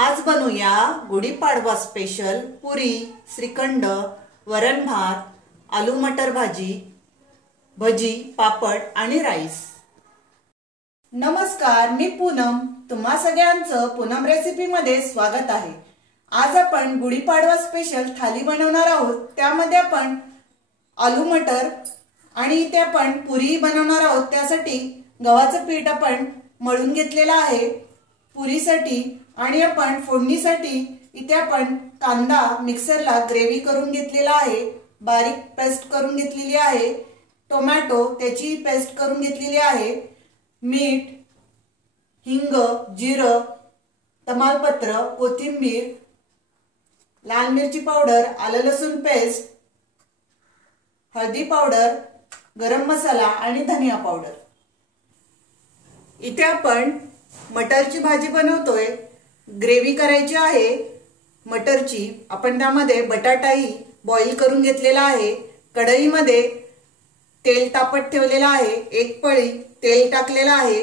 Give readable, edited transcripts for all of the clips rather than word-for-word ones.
आज बनवूया गुढीपाडवा स्पेशल पुरी, श्रीखंड, वरण भात, आलू मटर भाजी, भजी, पापड आणि राईस। नमस्कार, मी पूनम। तुम्हा सगळ्यांचं पूनम रेसिपी मध्ये स्वागत आहे। आज आपण गुढीपाडवा स्पेशल थाली बनवणार आहोत। त्यामध्ये आपण आलू मटर आणि इथे आपण पुरी बनवणार आहोत। त्यासाठी गव्हाचं पीठ आपण मळून घेतलेलं आहे पुरीसाठी। आणि आपण फोडणीसाठी इथे आपण कांदा मिक्सरला ग्रेव्ही करून घेतलेला आहे, बारीक पेस्ट करून घेतलेली आहे। टोमॅटो त्याची पेस्ट करून घेतलेली आहे। मीठ, हिंग, जिरं, तमालपत्र, कोथिंबीर, लाल मिरची पावडर, आलं लसूण पेस्ट, हळदी पावडर, गरम मसाला आणि धनिया पावडर। इथे आपण मटरची भाजी बनवतोय। ग्रेव्ही करायची आहे मटरची। आपण त्यामध्ये बटाटाही बॉईल करून घेतलेला आहे। कढईमध्ये तेल तापत ठेवलेला आहे। एक पळी तेल टाकलेला आहे।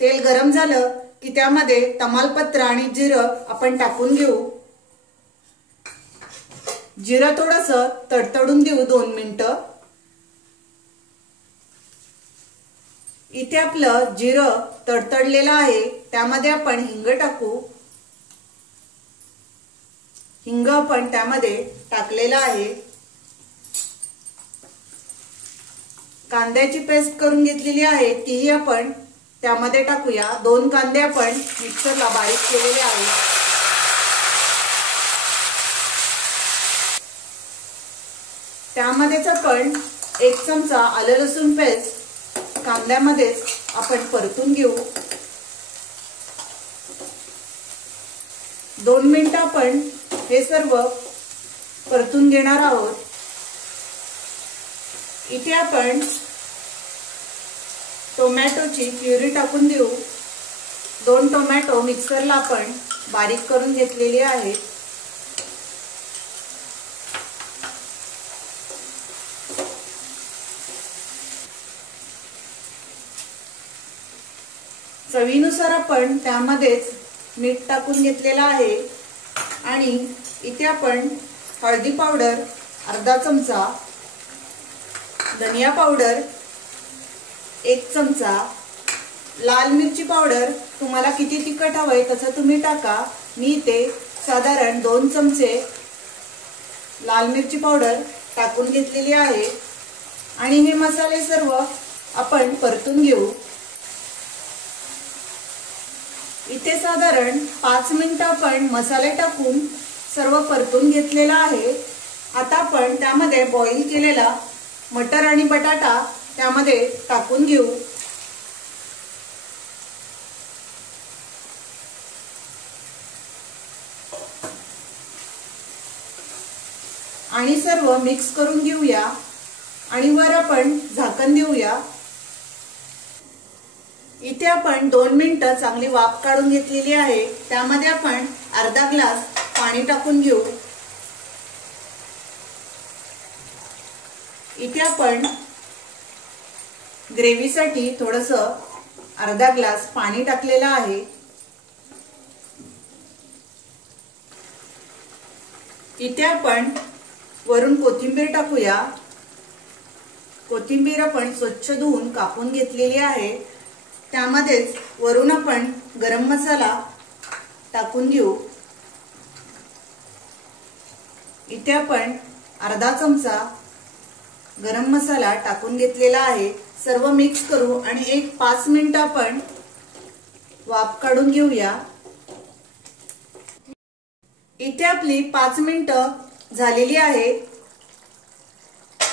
तेल गरम झालं की त्यामध्ये तमालपत्र आणि जिरं आपण टाकून घेऊ। जिरं थोडंसं तडतडून देऊ 2 मिनिटं। इथे आपलं जिरं तडतडलेलं आहे, त्यामध्ये आपण हिंग टाकू। हिंग आपण त्यामध्ये टाकलेला आहे। कांद्याची पेस्ट करून घेतलेली आहे, तीही आपण त्यामध्ये टाकूया। 2 कांदे आपण मिक्सरला बारीक केलेले आहेत। त्यामध्येच आपण 1 चमचा आलं लसूण पेस्ट कांद्यामध्ये आपण परतून घेऊ। 2 मिनिटं आपण हे सर्व परतून घेणार आहोत। इथे आपण टोमॅटोची प्युरी टाकून देऊ। 2 टोमॅटो मिक्सरला आपण बारीक करून घेतलेले आहेत। चवीनुसार आपण त्यामध्येच मीठ टाकून घेतलेला आहे। आणि इथे आपण हळदी पावडर अर्धा चमचा, धनिया पावडर 1 चमचा, लाल मिरची पावडर तुम्हाला किती तिखट हवंय तसं तुम्ही टाका। मी इथे साधारण 2 चमचे लाल मिरची पावडर टाकून घेतलेली आहे। आणि हे मसाले सर्व आपण परतून घेऊ। इथे साधारण 5 मिनिटं आपण मसाले टाकून सर्व परतून घेतलेला आहे। आता आपण त्यामध्ये बॉईल केलेला मटर आणि बटाटा त्यामध्ये टाकून घेऊ। आणि सर्व मिक्स करून घेऊया आणि वर आपण झाकण देऊया। इथे आपण 2 मिनिटं चांगली वाफ काढून घेतलेली आहे। त्यामध्ये आपण अर्धा ग्लास पाणी टाकून घेऊ। इथे आपण ग्रेव्हीसाठी थोडंसं अर्धा ग्लास पाणी टाकलेलं आहे। इथे आपण वरून कोथिंबीर टाकूया। कोथिंबीर आपण स्वच्छ धुवून कापून घेतलेली आहे। त्यामध्येच वरून आपण गरम मसाला टाकून घेऊ। इथे आपण अर्धा चमचा गरम मसाला टाकून घेतलेला आहे। सर्व मिक्स करू आणि 5 मिनिटं आपण वाफ काढून घेऊया। इथे आपली 5 मिनिटं झालेली आहे।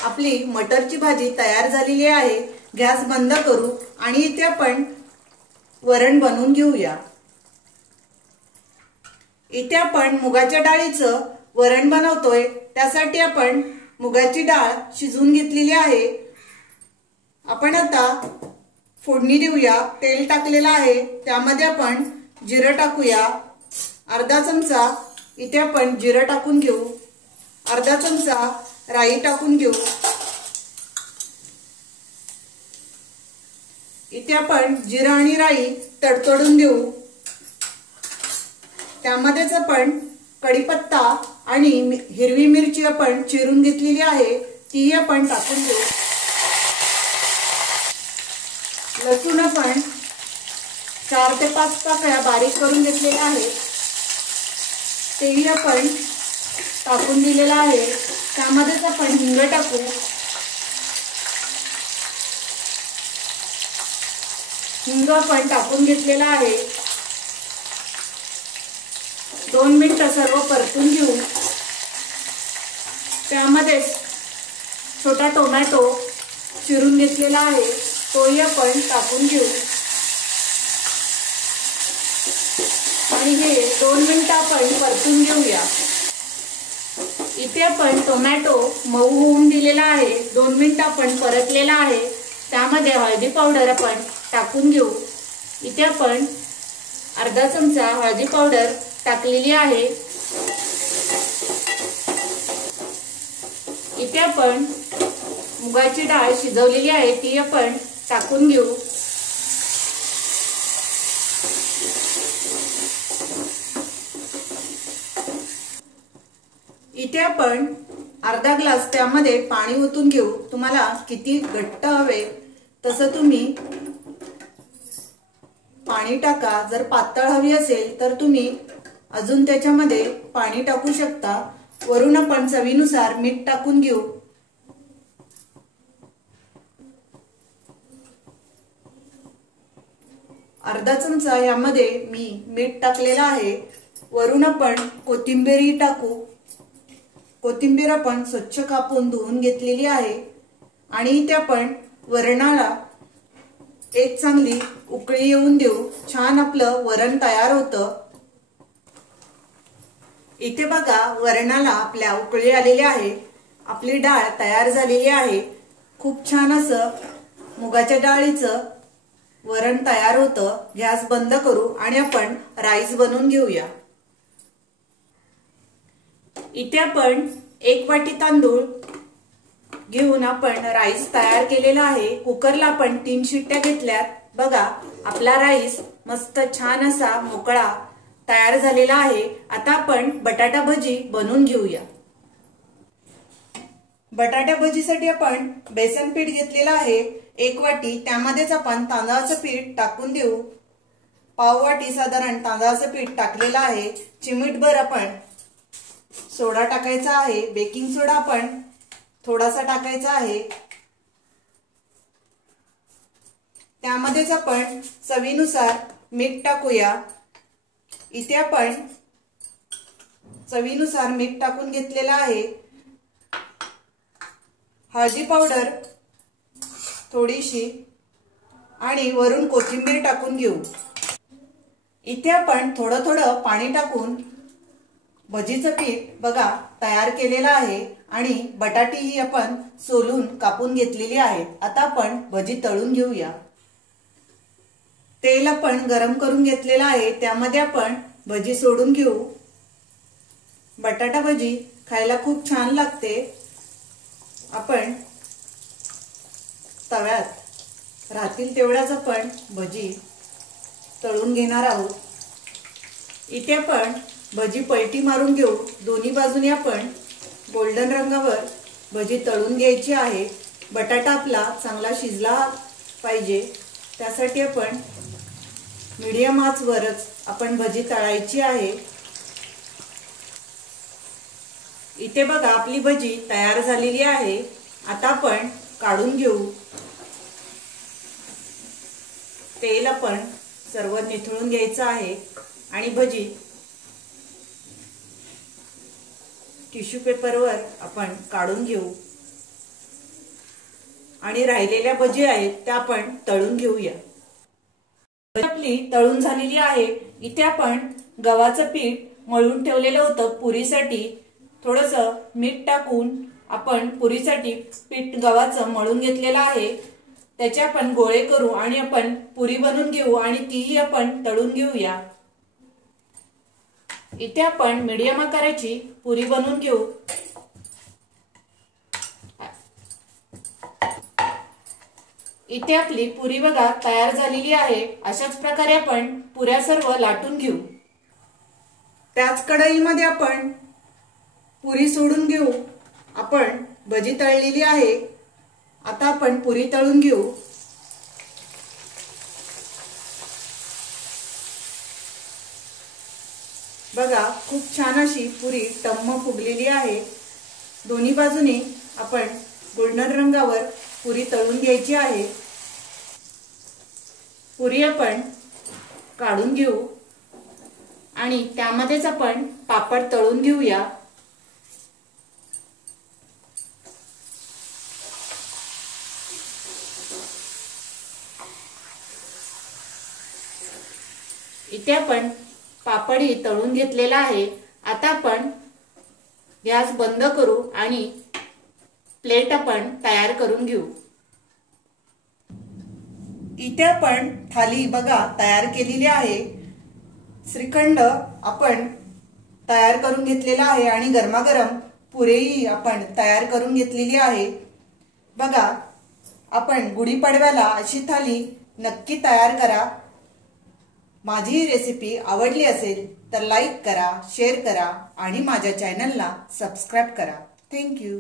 आपली मटरची भाजी तयार झालेली आहे। गॅस बंद करू आणि इथे आपण वरण बनवून घेऊया। इथे आपण मुगाच्या डाळीचं वरण बनवतोय। त्यासाठी आपण मुगाची डाळ शिजवून घेतलेली आहे। आपण आता फोडणी देऊया। तेल टाकलेलं आहे, त्यामध्ये आपण जिरं टाकूया। अर्धा चमचा इथे आपण जिरं टाकून घेऊ। अर्धा चमचा राई टाकून घेऊ। इथे आपण जिरं आणि राई तडतडून देऊ। त्यामध्येच आपण कढीपत्ता आणि हिरवी मिरची आपण चिरून घेतलेली आहे ती आपण टाकून घेऊ। लसूण आपण 4 ते 5 पाकळ्या बारीक करून घेतलेल्या आहेत तेही आपण टाकून दिलेला आहे। त्यामध्येच आपण हिंग टाकू। हिंग आपण टाकून घेतलेला आहे। 2 मिनिटं सर्व परतून घेऊ। त्यामध्ये छोटा टोमॅटो चिरून घेतलेला आहे तोही आपण टाकून घेऊ आणि हे 2 मिनिटं आपण परतून घेऊया। इथे आपण टोमॅटो मऊ होऊन दिलेला आहे। 2 मिनिटं आपण परतलेला आहे। त्यामध्ये हळदी पावडर आपण टाकून घेऊ। इथे आपण अर्धा चमचा हळदी पावडर टाकलेली आहे। इथे आपण मुगाची डाळ शिजवलेली आहे ती आपण टाकून घेऊ। इथे आपण अर्धा ग्लास त्यामध्ये पाणी ओतून घेऊ। तुम्हाला किती घट्ट हवे तसं तुम्ही पाणी टाका। जर पातळ हवी असेल तर तुम्ही अजून त्याच्यामध्ये पाणी टाकू शकता। वरून आपण चवीनुसार मीठ टाकून घेऊ। अर्धा चमचा यामध्ये मी मीठ टाकलेला आहे। वरून आपण कोथिंबीर टाकू। कोथिंबीर आपण स्वच्छ कापून धुवून घेतलेली आहे आणि इथे आपण वरणाला एक चांगली उकळी येऊन देऊ। छान आपलं वरण तयार होतं। इथे बघा वरणाला आपल्या उकळी आलेली आहे। आपली डाळ तयार झालेली आहे। खूप छान असं मुगाच्या डाळीचं वरण तयार होतं। गॅस बंद करू आणि आपण राईस बनवून घेऊया। इथे आपण 1 वाटी तांदूळ घेऊन आपण राईस तयार केलेला आहे। कुकरला आपण 3 शिट्ट्या घेतल्यात। बघा आपला राईस मस्त छान असा मोकळा तयार झालेला आहे। आता आपण बटाटा भजी बनवून घेऊया। बटाटा भजीसाठी आपण बेसन पीठ घेतलेला आहे 1 वाटी। त्यामध्येच आपण तांदळाचं पीठ टाकून देऊ। पाव वाटी साधारण तांदळाचं पीठ टाकलेलं आहे। चिमूटभर आपण सोडा टाकायचा आहे। बेकिंग सोडा आपण थोडासा टाकायचा आहे। त्यामध्येच आपण चवीनुसार मीठ टाकूया। इथे आपण चवीनुसार मीठ टाकून घेतलेला आहे। हळदी पावडर थोडीशी आणि वरून कोथिंबीर टाकून घेऊ। इथे आपण थोडं थोडं पाणी टाकून भजीचं पीठ बघा तयार केलेलं आहे आणि बटाटीही आपण सोलून कापून घेतलेली आहेत। आता आपण भजी तळून घेऊया। तेल आपण गरम करून घेतलेलं आहे त्यामध्ये आपण भजी सोडून घेऊ। बटाटा भजी खायला खूप छान लागते। आपण तव्यात राहतील तेवढ्याच आपण भजी तळून घेणार आहोत। इथे आपण भजी पलटी मारून घेऊ। दोन्ही बाजूने आपण गोल्डन रंगावर भजी तळून घ्यायची आहे। बटाटा आपला चांगला शिजला पाहिजे त्यासाठी आपण मीडियम आचवरच आपण भजी तळायची आहे। इथे बघा आपली भजी तयार झालेली आहे। आता आपण काढून घेऊ। तेल आपण सर्व निथळून घ्यायचं आहे आणि भजी टिश्यू पेपरवर आपण काढून घेऊ आणि राहिलेल्या भजी आहेत त्या आपण तळून घेऊया। आपली तळून झालेली आहे। इथे आपण गव्हाचं पीठ मळून ठेवलेलं होतं पुरीसाठी। थोडंसं मीठ टाकून आपण पुरीसाठी पीठ गव्हाचं मळून घेतलेलं आहे। त्याचे आपण गोळे करू आणि आपण पुरी बनवून घेऊ आणि तीही आपण तळून घेऊया। इथे आपण मीडियम आकाराची पुरी बनवून घेऊ। इथे आपली पुरी बघा तयार झालेली आहे। अशाच प्रकारे आपण पुऱ्या सर्व लाटून घेऊ। त्याच कढईमध्ये आपण पुरी सोडून घेऊ। आपण भजी तळलेली आहे, आता आपण पुरी तळून घेऊ। बघा, खूप छान अशी पुरी टम्म फुगलेली आहे। दोन्ही बाजूने आपण गोल्डन रंगावर पुरी तळून घ्यायची आहे। पुरी आपण काढून घेऊ आणि त्यामध्येच आपण पापड तळून घेऊया। इथे आपण पापडी तळून घेतलेला आहे। आता आपण गॅस बंद करू आणि प्लेट आपण तयार करून घेऊ। इथे आपण थाली बघा तयार केलेली आहे। श्रीखंड आपण तयार करून घेतलेला आहे आणि गरमागरम पुरीही आपण तयार करून घेतलेली आहे। बघा, आपण गुढीपाडव्याला अशी थाली नक्की तयार करा। माझी ही रेसिपी आवडली असेल तर लाईक करा, शेअर करा आणि माझ्या चॅनलला सबस्क्राइब करा। Thank you.